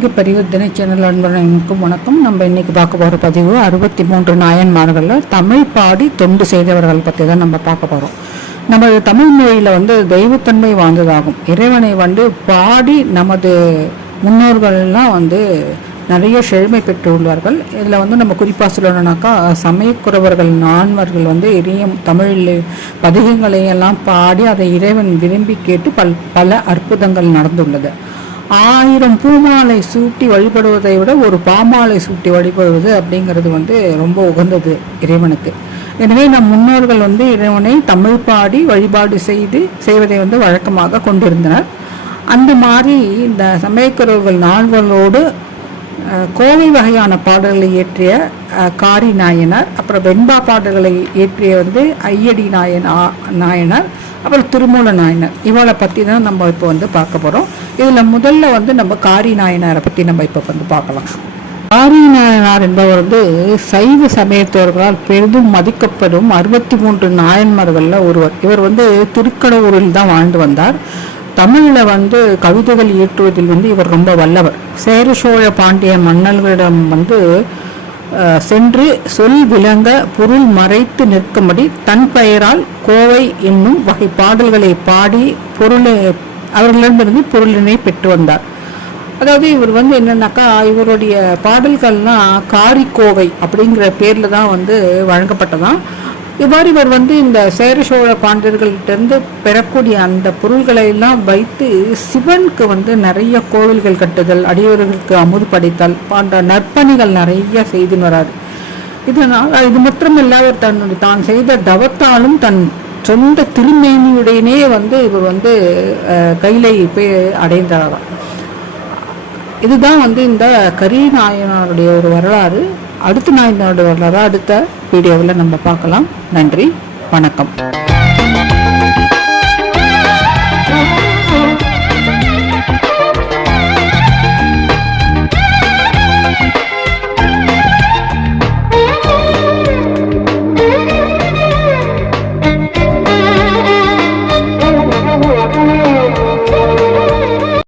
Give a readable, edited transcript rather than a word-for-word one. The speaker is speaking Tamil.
ஆன்மீக பரிவர்த்தனை சேனல் அன்பர்களுக்கும் வணக்கம். நம்ம இன்னைக்கு பார்க்க போகிற பதிவு 63 நாயன்மார்களில் தமிழ் பாடி தொண்டு செய்தவர்கள் பற்றி தான் நம்ம பார்க்க போகிறோம். நம்ம தமிழ் மொழியில் தெய்வத்தன்மை வாழ்ந்ததாகும். இறைவனை பாடி நமது முன்னோர்கள்லாம் நிறைய செழுமை பெற்றுள்ளார்கள். இதில் நம்ம குறிப்பாக சொல்லணும்னாக்கா சமயக்குறவர்கள் நான்வர்கள் இறையும் தமிழில் பதிகங்களையெல்லாம் பாடி அதை இறைவன் விரும்பி கேட்டு பல அற்புதங்கள் நடந்துள்ளது. 1000 பூமாலை சூட்டி வழிபடுவதை விட ஒரு பாமாலை சூட்டி வழிபடுவது அப்படிங்கிறது ரொம்ப உகந்தது இறைவனுக்கு. எனவே நம் முன்னோர்கள் இறைவனை தமிழ் பாடி வழிபாடு செய்வதை வழக்கமாக கொண்டிருந்தனர். அந்த மாதிரி இந்த சமயக்குறவர்கள் நால்வர்களோடு கோவை வகையான பாடல்களை இயற்றிய காரி நாயனார், அப்புறம் வெண்பா பாடல்களை இயற்றிய ஐயடி நாயனார், அப்புறம் திருமூல நாயனார், இவளை பற்றி தான் நம்ம இப்போ பார்க்க போகிறோம். இதில் முதல்ல நம்ம காரி நாயனாரை பற்றி நம்ம இப்போ பார்க்கலாம். காரி நாயனார் என்பவர் சைவ சமயத்தவர்களால் பெரிதும் மதிக்கப்படும் 63 நாயன்மார்களில் ஒருவர். இவர் திருக்கடவுரில் தான் வாழ்ந்து வந்தார். தமிழில் கவிதைகள் இயற்றுவதில் இவர் ரொம்ப வல்லவர். சேர சோழ பாண்டிய மன்னர்களிடம் சென்று சொல் விளங்க பொருள் மறைத்து நிற்கும்படி தன் பெயரால் கோவை என்னும் வகை பாடல்களை பாடி அவர்களிடமிருந்து பொருளினை பெற்று வந்தார். அதாவது இவர் என்னன்னாக்கா இவருடைய பாடல்கள்லாம் காரிக்கோவை அப்படிங்கிற பேரில் தான் வழங்கப்பட்டதான். இவ்வாறு இவர் இந்த சேர சோழ பாண்டியர்கள்ட்டிருந்து பெறக்கூடிய அந்த பொருள்களை எல்லாம் வைத்து சிவனுக்கு நிறைய கோவில்கள் கட்டுதல், அடியவர்களுக்கு அமுது படைத்தல் போன்ற நற்பணிகள் நிறைய செய்து வராது. இதனால் இது மட்டுமல்ல, அவர் தான் செய்த தவத்தாலும் தன் சொந்த திருமேனியுடனே இவர் கையிலை போய் அடைந்தாராம். இதுதான் இந்த கரி நாயனாருடைய ஒரு வரலாறு. அடுத்த நாயனாருடைய வரலாறு அடுத்த வீடியோவில் நம்ம பார்க்கலாம். நன்றி, வணக்கம்.